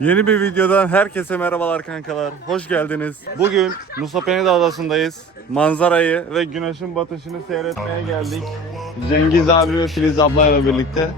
Yeni bir videodan herkese merhabalar kankalar. Hoş geldiniz. Bugün Nusa Penida Adası'ndayız. Manzarayı ve güneşin batışını seyretmeye geldik. Cengiz abi ve Filiz ablayla birlikte.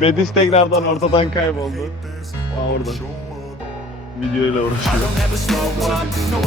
Bediz tekrardan ortadan kayboldu. Aa orada. Videoyla uğraşıyor. slow up, no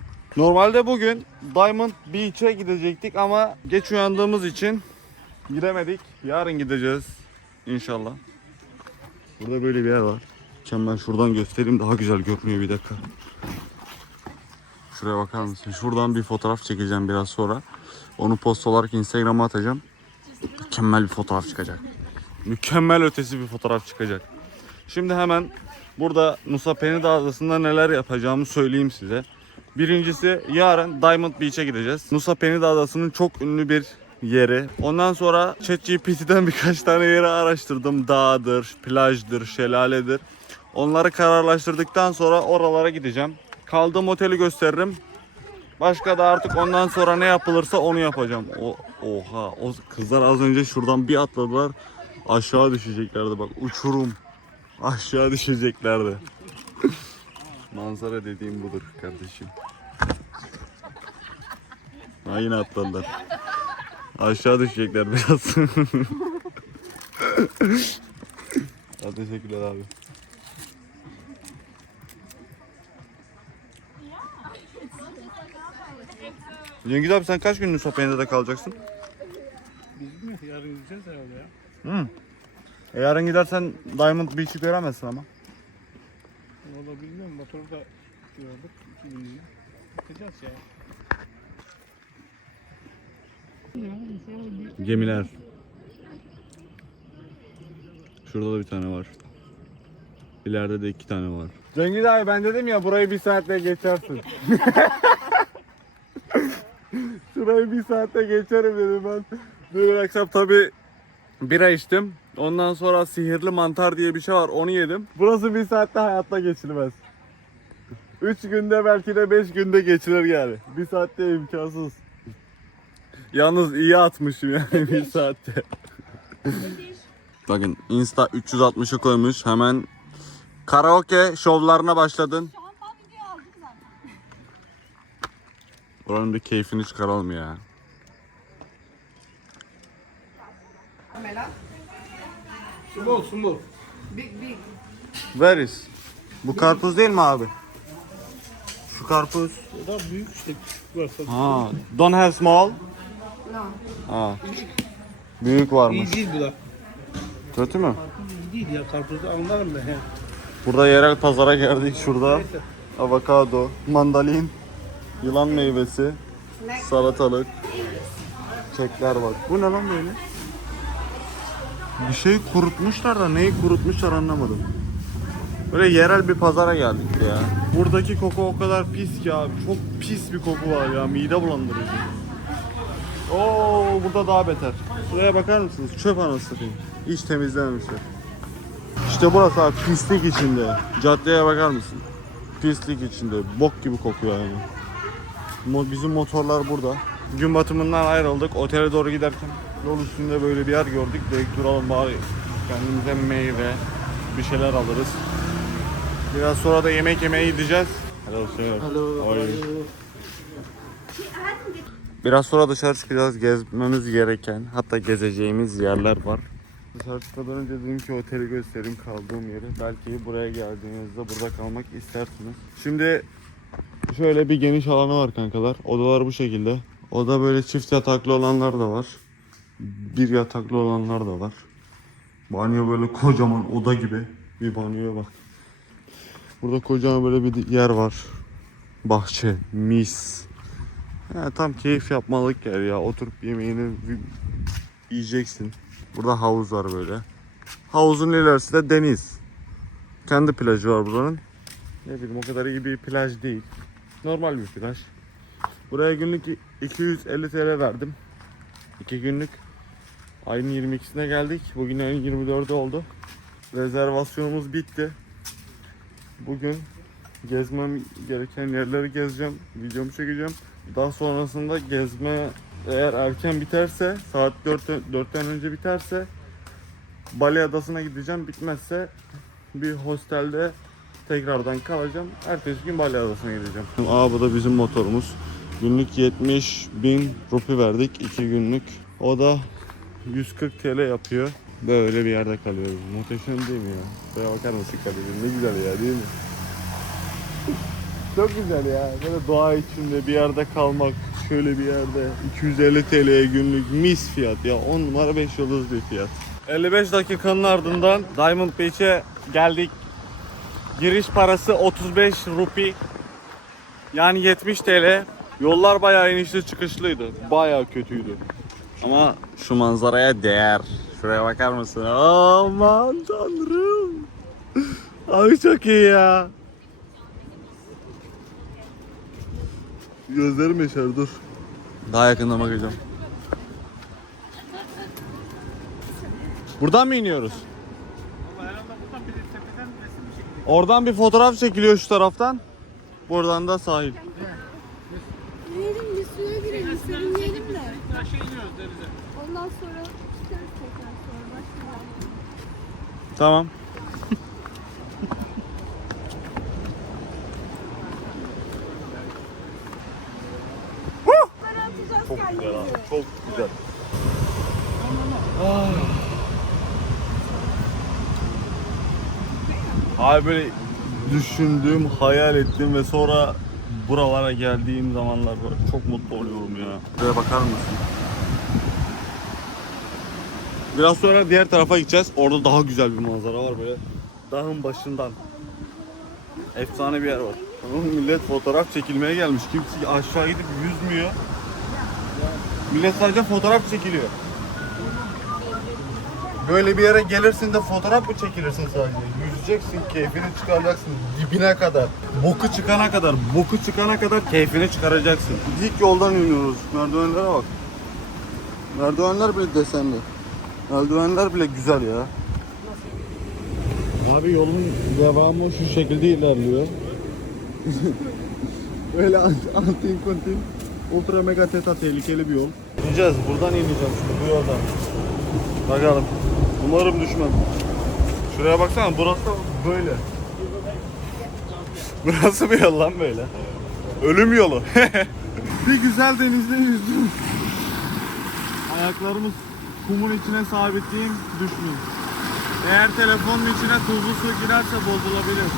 Normalde bugün Diamond Beach'e gidecektik ama geç uyandığımız için gidemedik. Yarın gideceğiz inşallah. Burada böyle bir yer var. Mükemmel şuradan göstereyim daha güzel görünüyor bir dakika. Şuraya bakar mısın? Şuradan bir fotoğraf çekeceğim biraz sonra. Onu post olarak Instagram'a atacağım. Mükemmel bir fotoğraf çıkacak mükemmel ötesi bir fotoğraf çıkacak. Şimdi hemen burada Nusa Penida Adası'nda neler yapacağımı söyleyeyim size. Birincisi yarın Diamond Beach'e gideceğiz. Nusa Penida Adası'nın çok ünlü bir yeri. Ondan sonra ChatGPT'den birkaç tane yeri araştırdım. Dağdır, plajdır, şelaledir. Onları kararlaştırdıktan sonra oralara gideceğim. Kaldığım oteli gösteririm. Başka da artık ondan sonra ne yapılırsa onu yapacağım. O, oha o kızlar az önce şuradan bir atladılar. Aşağı düşeceklerdi bak uçurum. Aşağı düşeceklerdi. Manzara dediğim budur kardeşim. Ha yine atladılar. Aşağı düşecekler biraz. ya teşekkürler abi. Cengiz abi sen kaç gün Nusa Penida'da kalacaksın? Mi? Yarın gideceğiz herhalde ya. Hı. E yarın gidersen Diamond Beach'i göremezsin ama. Valla bilmiyorum motoru da gördük. iki günlüğüne. Bakacağız ya. Gemiler. Şurada da bir tane var. İleride de iki tane var. Cengiz abi ben dedim ya burayı bir saatte geçersin. Şurayı bir saatte geçerim dedim ben. Dün akşam tabi bira içtim. Ondan sonra sihirli mantar diye bir şey var onu yedim. Burası bir saatte hayatta geçilmez. 3 günde belki de 5 günde geçilir yani. Bir saatte imkansız. Yalnız iyi atmışım yani bir saatte. Bakın Insta 360'ı koymuş. Hemen karaoke şovlarına başladın. Buranın bir keyfini çıkaralım ya. Small small. Where is? Bu karpuz değil mi abi? Şu karpuz. O da büyük işte küçük. Ha, don't have small. Ha. Büyük varmış. İyi değil bu da. Kötü mü? Değil ya karpuzu anlarım ben. He. Burada yerel pazara geldik şurada. Avokado, mandalin, yılan meyvesi, salatalık, kekler var. Bu ne lan böyle? Bir şey kurutmuşlar da neyi kurutmuşlar anlamadım. Böyle yerel bir pazara geldik ya. Buradaki koku o kadar pis ki abi. Çok pis bir koku var ya. Mide bulandırıcı. Oo burada daha beter. Şuraya bakar mısınız? Çöp anasını. Hiç temizlememişler. İşte burası abi pislik içinde. Caddeye bakar mısın? Pislik içinde. Bok gibi kokuyor yani. Mo- Bizim motorlar burada. Gün batımından ayrıldık. Otele doğru giderken yol üstünde böyle bir yer gördük. Dedik duralım bari kendimize meyve bir şeyler alırız. Biraz sonra da yemek yemeye gideceğiz. Hello sir. Hello. How are you? Biraz sonra dışarı çıkacağız. Gezmemiz gereken, hatta gezeceğimiz yerler var. Dışarı çıkmadan önce dedim ki oteli göstereyim kaldığım yeri. Belki buraya geldiğinizde burada kalmak istersiniz. Şimdi şöyle bir geniş alanı var kankalar. Odalar bu şekilde. Oda böyle çift yataklı olanlar da var. Bir yataklı olanlar da var. Banyo böyle kocaman oda gibi. Bir banyoya bak. Burada kocaman böyle bir yer var. Bahçe, mis. Ya tam keyif yapmalık yer ya. Oturup yemeğini yiyeceksin. Burada havuz var böyle. Havuzun ilerisi de deniz. Kendi plajı var buranın. Ne bileyim o kadar iyi bir plaj değil. Normal bir plaj. Buraya günlük 250 TL verdim. 2 günlük. Ayın 22'sine geldik. Bugün ayın 24'ü oldu. Rezervasyonumuz bitti. Bugün gezmem gereken yerleri gezeceğim. Videomu çekeceğim. Daha sonrasında gezme eğer erken biterse saat 4, 4'ten önce biterse Bali Adası'na gideceğim. Bitmezse bir hostelde tekrardan kalacağım. Ertesi gün Bali Adası'na gideceğim. Aa bu da bizim motorumuz. Günlük 70 bin rupi verdik 2 günlük. O da 140 TL yapıyor. Böyle bir yerde kalıyoruz. Muhteşem değil mi ya? Şuraya bakar mısın kardeşim? Ne güzel ya değil mi? Çok güzel ya. Böyle doğa içinde bir yerde kalmak. Şöyle bir yerde 250 TL'ye günlük mis fiyat ya. 10 numara 5 yıldız bir fiyat. 55 dakikanın ardından Diamond Beach'e geldik. Giriş parası 35 rupi. Yani 70 TL. Yollar bayağı inişli çıkışlıydı. Bayağı kötüydü. Ama şu manzaraya değer. Şuraya bakar mısın? Aman tanrım. Abi çok iyi ya. Gözlerim yaşar dur. Daha yakından bakacağım. Buradan mı iniyoruz? Oradan bir fotoğraf çekiliyor şu taraftan. Buradan da sahil. Girelim bir suya girelim, serinleyelim de. Aşağı iniyoruz denize. Ondan sonra çıkarız tekrar sonra başlayalım. Tamam. Çok güzel abi. Çok güzel. Abi böyle düşündüğüm, hayal ettiğim ve sonra buralara geldiğim zamanlar çok mutlu oluyorum ya. Buraya bakar mısın? Biraz sonra diğer tarafa gideceğiz. Orada daha güzel bir manzara var böyle. Dağın başından. Efsane bir yer var. Millet fotoğraf çekilmeye gelmiş. Kimse aşağı gidip yüzmüyor. Millet sadece fotoğraf çekiliyor. Böyle bir yere gelirsin de fotoğraf mı çekilirsin sadece? Yüzeceksin, keyfini çıkaracaksın dibine kadar. Boku çıkana kadar, boku çıkana kadar keyfini çıkaracaksın. Dik yoldan iniyoruz. Merdivenlere bak. Merdivenler bile desenli. Merdivenler bile güzel ya. Abi yolun devamı şu şekilde ilerliyor. Böyle antin kontin ultra mega teta tehlikeli bir yol. İneceğiz. Buradan ineceğim şimdi bu yoldan. Bakalım. Umarım düşmem. Şuraya baksana burası da böyle. Burası bir yol lan böyle. Ölüm yolu. bir güzel denizde yüzdüm. Ayaklarımız kumun içine sabitleyeyim düşmeyeyim. Eğer telefonun içine tuzlu su girerse bozulabilir.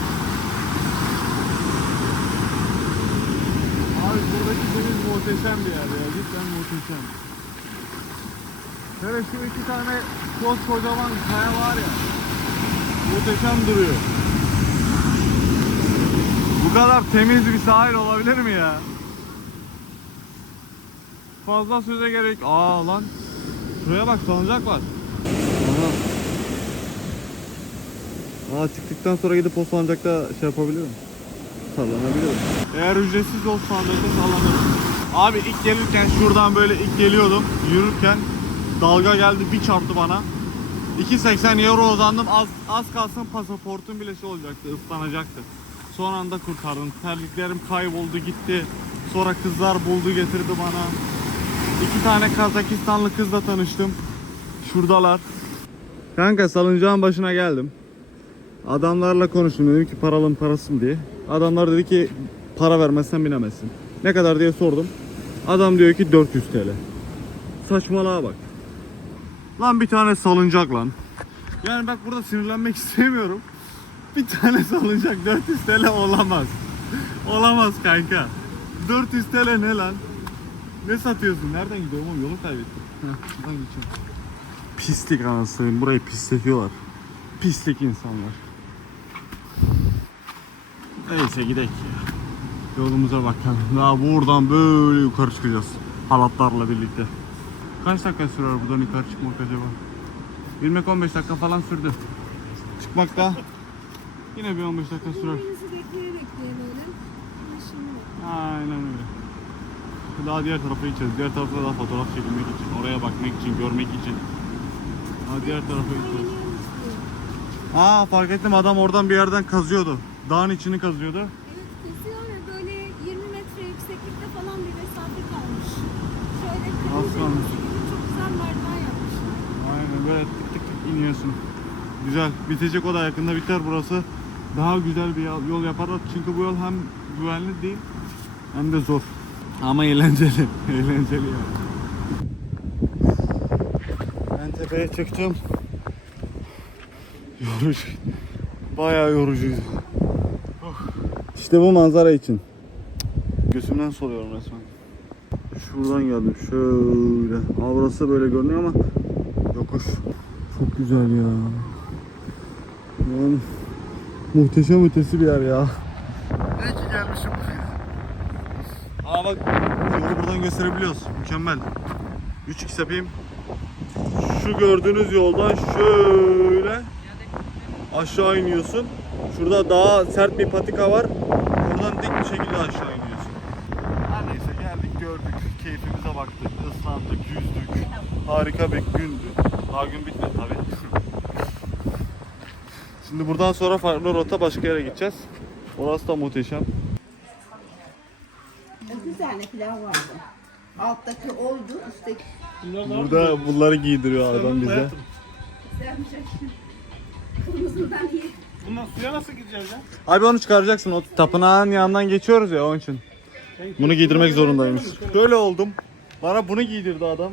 Abi buradaki deniz muhteşem bir yer ya. Cidden muhteşem. Hele şu iki tane koskocaman kaya var ya. Muhteşem duruyor. Bu kadar temiz bir sahil olabilir mi ya? Fazla söze gerek. Aa lan. Şuraya bak salıncak var. Aha. Aa çıktıktan sonra gidip o salıncakta şey yapabilirim. Sallanabilirim. Eğer ücretsiz o salıncakta sallanırım. Abi ilk gelirken şuradan böyle ilk geliyordum. Yürürken dalga geldi bir çarptı bana. 2.80 euro uzandım. Az, az kalsın pasaportum bile şey olacaktı, ıslanacaktı. Son anda kurtardım. Terliklerim kayboldu gitti. Sonra kızlar buldu getirdi bana. İki tane Kazakistanlı kızla tanıştım. Şuradalar. Kanka salıncağın başına geldim. Adamlarla konuştum dedim ki paralım parasım diye. Adamlar dedi ki para vermezsen binemezsin. Ne kadar diye sordum. Adam diyor ki 400 TL. Saçmalığa bak. Lan bir tane salıncak lan. Yani bak burada sinirlenmek istemiyorum. Bir tane salıncak 400 TL olamaz. Olamaz kanka. 400 TL ne lan? Ne satıyorsun? Nereden gidiyorum oğlum? Yolu kaybettim. Heh, Buradan geçiyorum. Pislik anasını burayı pisletiyorlar. Pislik insanlar. Neyse gidelim. Yolumuza bakalım. Daha buradan böyle yukarı çıkacağız. Halatlarla birlikte. Kaç dakika sürer buradan yukarı çıkmak acaba? Bilmek 15 dakika falan sürdü. Çıkmak da yine bir 15 dakika sürer. Birbirimizi bekleye bekleye böyle. Ha, Şimdi Aynen öyle. Daha diğer tarafa gideceğiz. Diğer tarafta daha fotoğraf çekilmek için, oraya bakmak için, görmek için. Daha diğer tarafa gideceğiz. Aa fark ettim adam oradan bir yerden kazıyordu. Dağın içini kazıyordu. Evet kesiyor ve böyle 20 metre yükseklikte falan bir mesafe kalmış. Şöyle kırmızı kalmış? gibi çok güzel merdiven yapmışlar. Aynen böyle tık tık tık iniyorsun. Güzel. Bitecek o da yakında biter burası. Daha güzel bir yol yaparlar. Çünkü bu yol hem güvenli değil hem de zor. Ama eğlenceli. eğlenceli yani. Ben tepeye çıktım. Yorucu. Bayağı yorucuydu. Oh. İşte bu manzara için. Gözümden soluyorum resmen. Şuradan geldim şöyle. Ha burası böyle görünüyor ama yokuş. Çok güzel ya. Yani muhteşem ötesi bir yer ya. İyi ki gelmişim. Aa bak yolu buradan gösterebiliyoruz. Mükemmel. 3x yapayım. Şu gördüğünüz yoldan şöyle aşağı iniyorsun. Şurada daha sert bir patika var. Oradan dik bir şekilde aşağı iniyorsun. Her neyse geldik gördük. Keyfimize baktık. ıslandık, yüzdük. Harika bir gündü. Daha gün bitmedi tabi. Şimdi buradan sonra farklı rota başka yere gideceğiz. Orası da muhteşem. Pilav vardı. Alttaki oydu, üstteki Burada bunları giydiriyor adam bize. Kırmızıdan iyi. Bundan suya nasıl gideceğiz ya? Abi onu çıkaracaksın. O tapınağın yanından geçiyoruz ya onun için. Bunu giydirmek zorundaymış. Şöyle oldum. Bana bunu giydirdi adam.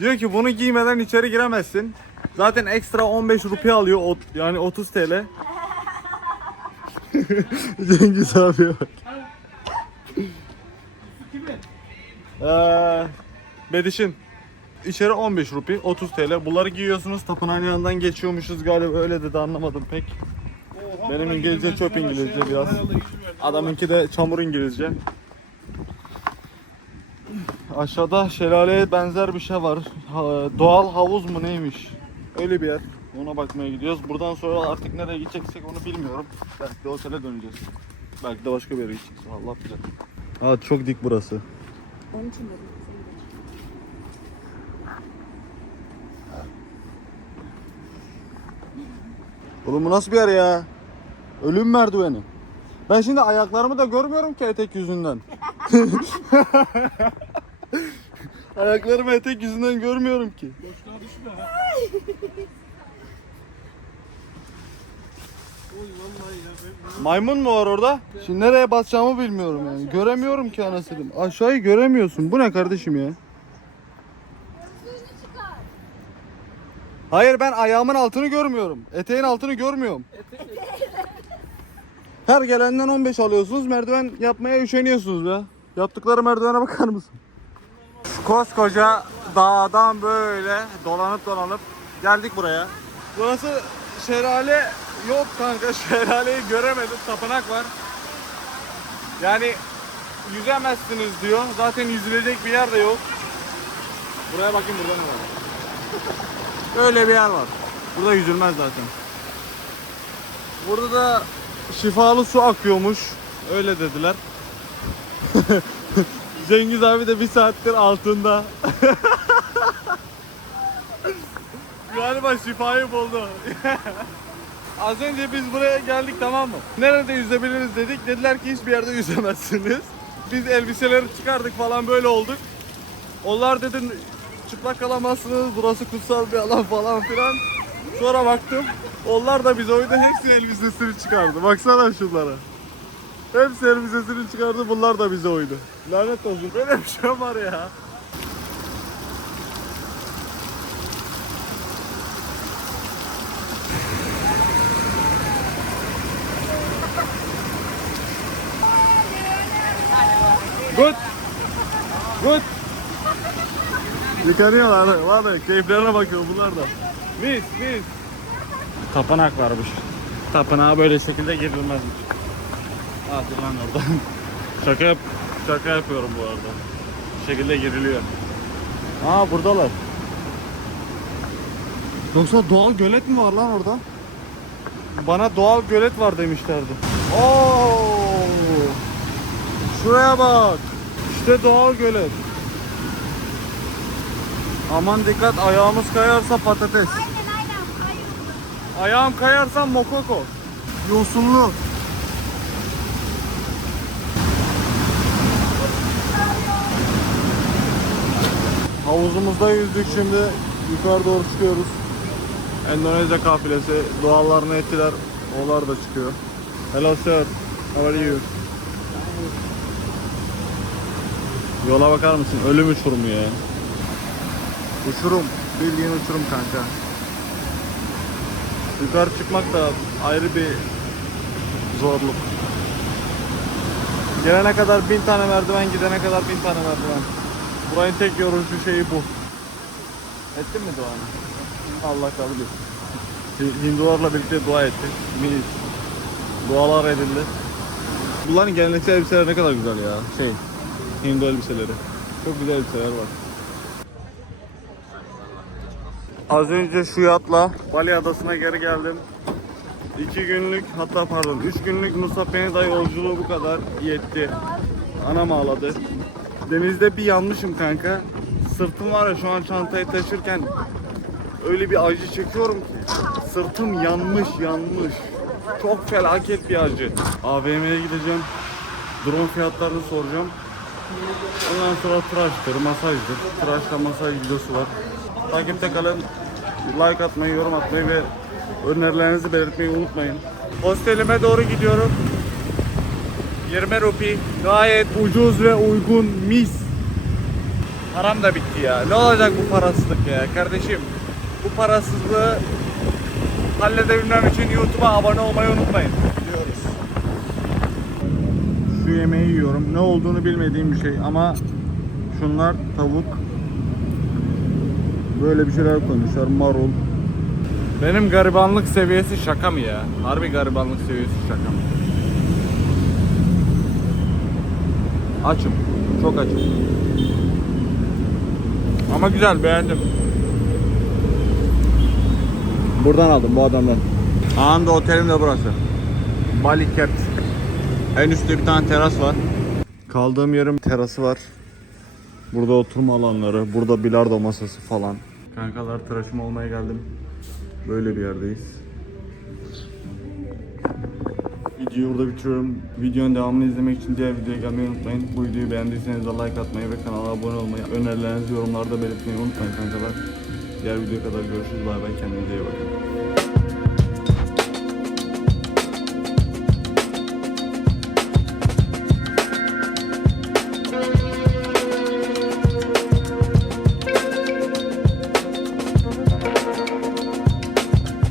Diyor ki bunu giymeden içeri giremezsin. Zaten ekstra 15 rupiye alıyor. ot- Yani 30 TL. Cengiz abiye bak. Ee, Bediş'in. İçeri 15 rupi, 30 TL. Bunları giyiyorsunuz. Tapınağın yanından geçiyormuşuz galiba. Öyle dedi anlamadım pek. Oha, Benim İngilizce sonra İngilizce şey, biraz. Adamınki de çamur İngilizce. Aşağıda şelaleye benzer bir şey var. Ha- Doğal havuz mu neymiş? Öyle bir yer. Ona bakmaya gidiyoruz. Buradan sonra artık nereye gideceksek onu bilmiyorum. Belki de otele döneceğiz. Belki de başka bir yere gideceğiz. Allah bilir. Aa çok dik burası. Onun için dedim. Oğlum bu nasıl bir yer ya? Ölüm merdiveni. Ben şimdi ayaklarımı da görmüyorum ki etek yüzünden. ayaklarımı etek yüzünden görmüyorum ki. Boşluğa düşme ha. Oy vallahi ya. Ben, Maymun mu var orada? Şimdi nereye basacağımı bilmiyorum yani. Göremiyorum ki anasını. Aşağıyı göremiyorsun. Bu ne kardeşim ya? Hayır ben ayağımın altını görmüyorum. Eteğin altını görmüyorum. Her gelenden 15 alıyorsunuz. Merdiven yapmaya üşeniyorsunuz be. Yaptıkları merdivene bakar mısın? Şu koskoca dağdan böyle dolanıp dolanıp geldik buraya. Burası şelale yok kanka. Şelaleyi göremedim. Tapınak var. Yani yüzemezsiniz diyor. Zaten yüzülecek bir yer de yok. Buraya bakayım burada ne var. Öyle bir yer var. Burada yüzülmez zaten. Burada da şifalı su akıyormuş. Öyle dediler. Cengiz abi de bir saattir altında. Galiba şifayı buldu. Az önce biz buraya geldik tamam mı? Nerede yüzebiliriz dedik. Dediler ki hiçbir yerde yüzemezsiniz. Biz elbiseleri çıkardık falan böyle olduk. Onlar dedi çıplak kalamazsınız. Burası kutsal bir alan falan filan. Sonra baktım. Onlar da bize oydu. Hepsi elbisesini çıkardı. Baksana şunlara. Hepsi elbisesini çıkardı. Bunlar da bize oydu. Lanet olsun. Böyle bir şey var ya. Good. Good. Yıkanıyorlar. Valla keyiflerine bakıyor bunlar da. Mis mis. Tapınak varmış. Tapınağa böyle şekilde girilmezmiş. Hadi lan oradan. Şaka yap şaka yapıyorum bu arada. Bu şekilde giriliyor. Aa buradalar. Yoksa doğal gölet mi var lan orada? Bana doğal gölet var demişlerdi. Oo! Şuraya bak. İşte doğal gölet. Aman dikkat ayağımız kayarsa patates. Aynen aynen. Ayağım kayarsa mokoko. Yosunlu. Havuzumuzda yüzdük şimdi yukarı doğru çıkıyoruz. Endonezya kafilesi doğallarını ettiler. Oğlar da çıkıyor. Hello sir. How are you? Yola bakar mısın? Ölüm uçurumu ya. Uçurum. Bildiğin uçurum kanka. Yukarı çıkmak da ayrı bir zorluk. Gelene kadar bin tane merdiven, gidene kadar bin tane merdiven. Burayın tek yorucu şeyi bu. Ettin mi duanı? Allah kabul etsin. Hindularla birlikte dua ettik. Minik. Dualar edildi. Bunların geleneksel elbiseler ne kadar güzel ya. Şey, Hindu elbiseleri. Çok güzel elbiseler var. Az önce şu yatla Bali Adası'na geri geldim. 2 günlük hatta pardon 3 günlük Musa Penida yolculuğu bu kadar yetti. Anam ağladı. Denizde bir yanmışım kanka. Sırtım var ya şu an çantayı taşırken öyle bir acı çekiyorum ki. Sırtım yanmış yanmış. Çok felaket bir acı. AVM'ye gideceğim. Drone fiyatlarını soracağım. Ondan sonra tıraştır, masajdır. Tıraşla masaj videosu var. Takipte kalın. Like atmayı, yorum atmayı ve önerilerinizi belirtmeyi unutmayın. Hostelime doğru gidiyorum. 20 rupi. Gayet ucuz ve uygun mis. Param da bitti ya. Ne olacak bu parasızlık ya kardeşim? Bu parasızlığı halledebilmem için YouTube'a abone olmayı unutmayın. Şu yemeği yiyorum. Ne olduğunu bilmediğim bir şey ama şunlar tavuk. Böyle bir şeyler koymuşlar. Marul. Benim garibanlık seviyesi şaka mı ya? Harbi garibanlık seviyesi şaka mı? Açım. Çok açım. Ama güzel beğendim. Buradan aldım bu adamdan. Anında otelim de burası. Bali Caps. En üstte bir tane teras var. Kaldığım yerin terası var. Burada oturma alanları, burada bilardo masası falan. Kankalar tıraşım olmaya geldim. Böyle bir yerdeyiz. Videoyu burada bitiriyorum. Videonun devamını izlemek için diğer videoya gelmeyi unutmayın. Bu videoyu beğendiyseniz like atmayı ve kanala abone olmayı, önerilerinizi yorumlarda belirtmeyi unutmayın kankalar. Diğer videoya kadar görüşürüz. Bay bay. Kendinize iyi bakın.